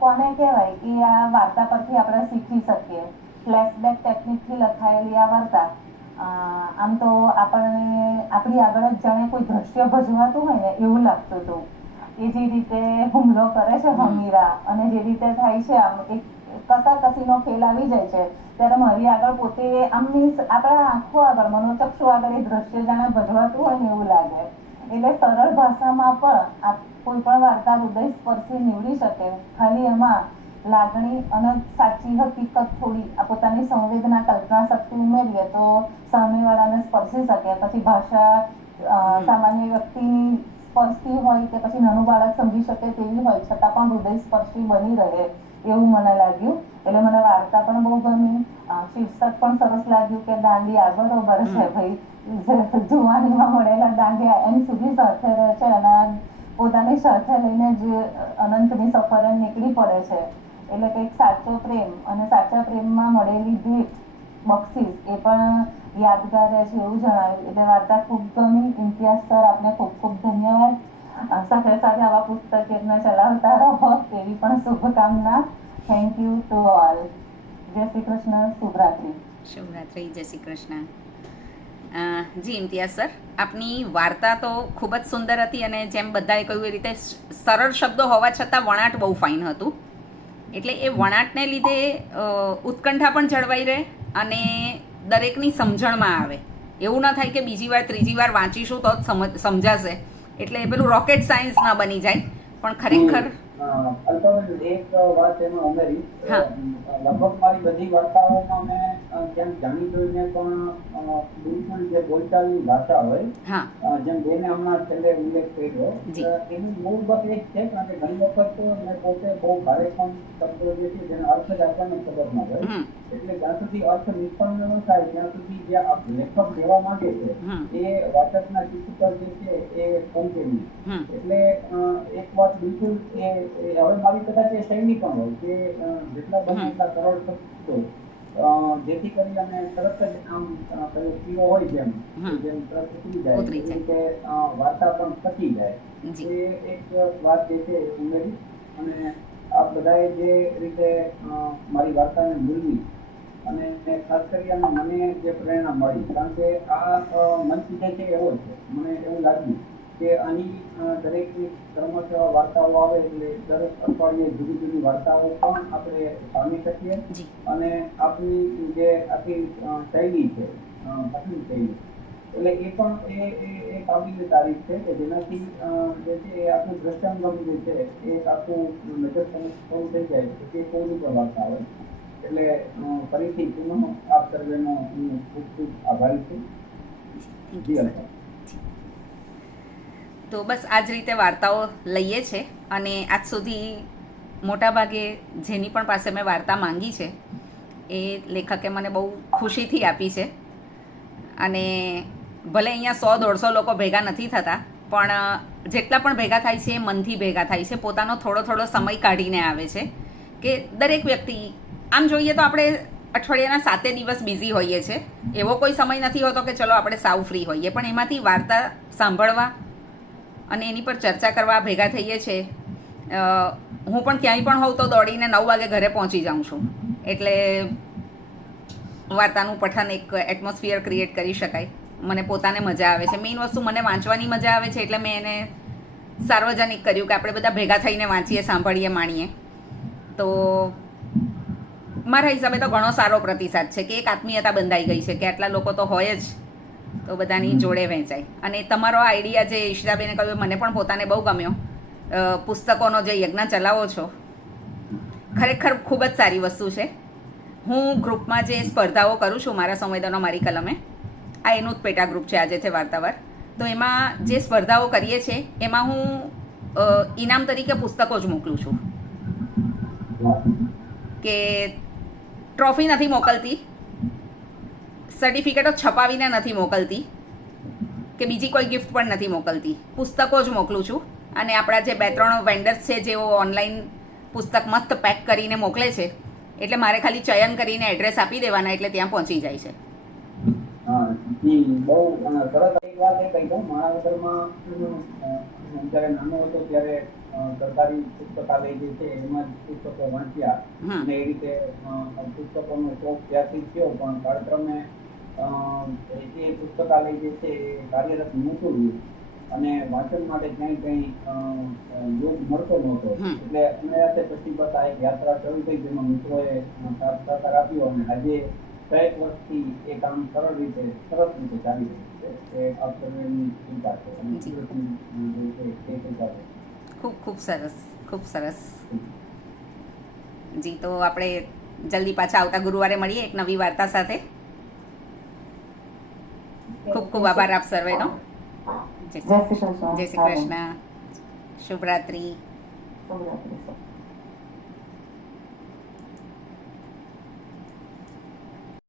કોને કહેવાય એ આ વાર્તા પરથી આપણે શીખી શકીએ. ફ્લેશબેક ટેકનિકથી લખાયેલી આ વાર્તા આમ તો આપણને આપણી આગળ જ જાણે કોઈ દ્રશ્ય ભજવાતું હોય ને એવું લાગતું હતું. એ જે રીતે હુમલો કરે છે હમીરા અને જે રીતે થાય છે આમ એક કસાકસીનો ખેલ આવી જાય છે ત્યારે મારી આગળ પોતે આમ મીન્સ આપણા આંખો આગળ મનોચક્ષુ આગળ એ દ્રશ્ય જાણે ભજવાતું હોય ને એવું લાગે. એટલે સરળ ભાષામાં પણ કોઈ પણ વાર્તા હૃદય સ્પર્શી નીવડી શકે. ખાલી એમાં લાગણી અને સાચી હકીકત થોડી આ પોતાની સંવેદના કલ્પના શક્તિ ઉમેરીએ તો સામેવાળાને સ્પર્શી શકે. પછી ભાષા સામાન્ય વ્યક્તિની સ્પર્શી હોય કે પછી નાનું બાળક સમજી શકે તેવી હોય છતાં પણ હૃદય સ્પર્શી બની રહે એવું મને લાગ્યું. એટલે મને વાર્તા પણ બહુ ગમી. શીર્ષક પણ સરસ લાગ્યું કે દાંડિયા બરોબર છે ભાઈ, જુવાનીમાં મળેલા દાંડિયા એમ સુધી સાથે રહે છે અને પોતાની સાથે લઈને જે અનંતની સફરે નીકળી પડે છે. એટલે કંઈક સાચો પ્રેમ અને સાચા પ્રેમમાં મળેલી ભેટ બક્ષિસ એ પણ યાદગાર રહે છે એવું જણાવ્યું. એટલે વાર્તા ખૂબ ગમી. ઇમ્તિયાઝ સર આપને ખૂબ ખૂબ ધન્યવાદ. સાથે સાથે આવા પુસ્તક એમના ચલાવતા રહો તેવી પણ શુભકામના. Thank you to all. જય શ્રી કૃષ્ણ. શુભરાત્રી. શુભરાત્રી. જય શ્રી કૃષ્ણ. જી ઇમ્તિયાઝ સર, આપની વાર્તા તો ખૂબ જ સુંદર હતી અને જેમ બધાએ કહ્યું એ રીતે સરળ શબ્દો હોવા છતાં વણાટ બહુ ફાઇન હતું. એટલે એ વણાટને લીધે ઉત્કંઠા પણ જળવાઈ રહે અને દરેકની સમજણમાં આવે. એવું ના થાય કે બીજી વાર ત્રીજી વાર વાંચીશું તો જ સમજાશે. એટલે પેલું રોકેટ સાયન્સ ના બની જાય પણ ખરેખર. અલ્પાબેન, એક વાત એમાં ઉમેરી. હા. લગભગ મારી બધી વાર્તાઓમાં મેં ક્યાંક જાણી જોઈને પણ બિલકુલ જે બોલચાલની ભાષા હોય, હા, જેમ બેને હમણાં છેલ્લે ઉલ્લેખ કર્યો, જી. એની મૂળ વાત એ જ છે કારણ કે ઘણી વખત મેં પોતે બહુ ભારે પણ શબ્દો જે છે જેનો અર્થ જ આપણને ખબર ના હોય. એટલે જ્યાં સુધી અર્થ નિષ્પન્ન ન થાય ત્યાં સુધી જે લેખક કહેવા માંગે છે એ વાચકના ચિત્ત પર જે છે એ પહોંચે નહીં. એટલે એક વાત બિલકુલ એ હવે મારી કદાચ એ શૈલી પણ હોય કે જેટલા બને એટલા સરળ શબ્દો જેથી કરી અને તરત જ આમ પેલો પીવો હોય જેમ તરત ઉતરી જાય એ રીતે વાર્તા પણ પચી જાય. એ એક વાત જે છે ઉમેરી. અને આપ બધાએ જે રીતે મારી વાર્તાને મૂલવી અને ખાસ કરી અને મને જે પ્રેરણા મળી કારણ કે આ મંચ જે છે એવો છે. મને એવું લાગ્યું કે આની દરેકની ક્રમશઃ વાર્તાઓ આવે એટલે દરેક અઠવાડિયે જુદી જુદી વાર્તાઓ પણ આપણે પામી શકીએ. અને આપણી જે આખી શૈલી છે ભાષાની શૈલી એટલે એ પણ એ કાબિલે તારીફ છે કે જેનાથી જે છે એ આખું દ્રષ્ટાંગમ જે છે એ આખું નજર શરૂ થઈ જાય કે કોઈ પણ વાર્તા આવે. એટલે ફરીથી પુનઃ આપ સર્વેનો હું ખૂબ ખૂબ આભારી છું. જી અલ્પા. તો બસ આ જ રીતે વાર્તાઓ લઈએ છે અને આજ સુધી મોટાભાગે જેની પણ પાસે મેં વાર્તા માંગી છે એ લેખકે મને બહુ ખુશીથી આપી છે. અને ભલે અહીંયા 100-150 લોકો ભેગા નથી થતા પણ જેટલા પણ ભેગા થાય છે એ મનથી ભેગા થાય છે. પોતાનો થોડો સમય કાઢીને આવે છે કે દરેક વ્યક્તિ આમ જોઈએ તો આપણે અઠવાડિયાના 7 દિવસ બિઝી હોઈએ છીએ. એવો કોઈ સમય નથી હોતો કે ચલો આપણે સાવ ફ્રી હોઈએ પણ એમાંથી વાર્તા સાંભળવા અને એની પર ચર્ચા કરવા ભેગા થઈએ છીએ. હું પણ ક્યાંય પણ હોઉં તો દોડીને 9 વાગે ઘરે પહોંચી જાઉં છું. એટલે વાર્તાનું પઠન એક એટમોસ્ફિયર ક્રિએટ કરી શકાય. મને પોતાને મજા આવે છે. મેઇન વસ્તુ મને વાંચવાની મજા આવે છે એટલે મેં એને સાર્વજનિક કર્યું કે આપણે બધા ભેગા થઈને વાંચીએ, સાંભળીએ, માણીએ. તો મારા હિસાબે તો ઘણો સારો પ્રતિસાદ છે કે એક આત્મીયતા બંધાઈ ગઈ છે કે આટલા લોકો તો હોય જ તો બધાની જોડે વહેંચાય. અને તમારો આઈડિયા જે ઈશિતાબેને કહ્યું મને પણ પોતાને બહુ ગમ્યો. પુસ્તકોનો જે યજ્ઞ ચલાવો છો ખરેખર ખૂબ જ સારી વસ્તુ છે. હું ગ્રુપમાં જે સ્પર્ધાઓ કરું છું મારા સંવેદનો મારી કલમે, આ એનું જ પેટા ગ્રુપ છે આજે છે વાર્તાવાર. તો એમાં જે સ્પર્ધાઓ કરીએ છીએ એમાં હું ઇનામ તરીકે પુસ્તકો જ મોકલું છું. કે ટ્રોફી નથી મોકલતી, સર્ટિફિકેટો છપાવીને નથી મોકલતી કે બીજી કોઈ ગિફ્ટ પણ નથી મોકલતી. પુસ્તકો જ મોકલું છું. અને આપણા જે 2-3 વેન્ડર્સ છે જેઓ ઓનલાઈન પુસ્તક મસ્ત પેક કરીને મોકલે છે એટલે મારે ખાલી ચયન કરીને એડ્રેસ આપી દેવાના એટલે ત્યાં પહોંચી જાય છે. બહુ સરસ. એક વાત એ કહી દઉં, માણાવદરમાં જ્યારે નાનો હતો ત્યારે સરકારી પુસ્તકાલય જે છે એમાં જ પુસ્તકો વાંચ્યા અને એ રીતે પુસ્તકોનો શોખ ત્યારથી થયો. પણ કાળક્રમે એ પુસ્તકાલય જે છે એ કાર્યરત નહોતું અને વાંચન માટે ક્યાંય કંઈ યોગ મળતો નહોતો. હમ. એટલે અમે સાથે પછી બસ આ એક યાત્રા શરૂ થઈ જેમાં મિત્રોએ સાથ સહકાર આપ્યો અને આજે કયેક વર્ષથી એ કામ સરસ રીતે ચાલી રહ્યું છે. એ આપ સર્વેની ચિંતા છે અને જી. કુદરતની જે છે એ ચિંતા છે. ખૂબ ખૂબ સરસ, ખૂબ સરસ. જી, તો આપણે જલ્દી પાછા આવતા ગુરુવારે મળીએ એક નવી વાર્તા સાથે. ખૂબ ખૂબ આભાર આપ સર્વેનો. જય શ્રી કૃષ્ણ. જય શ્રી કૃષ્ણ. શુભરાત્રી. શુભરાત્રી.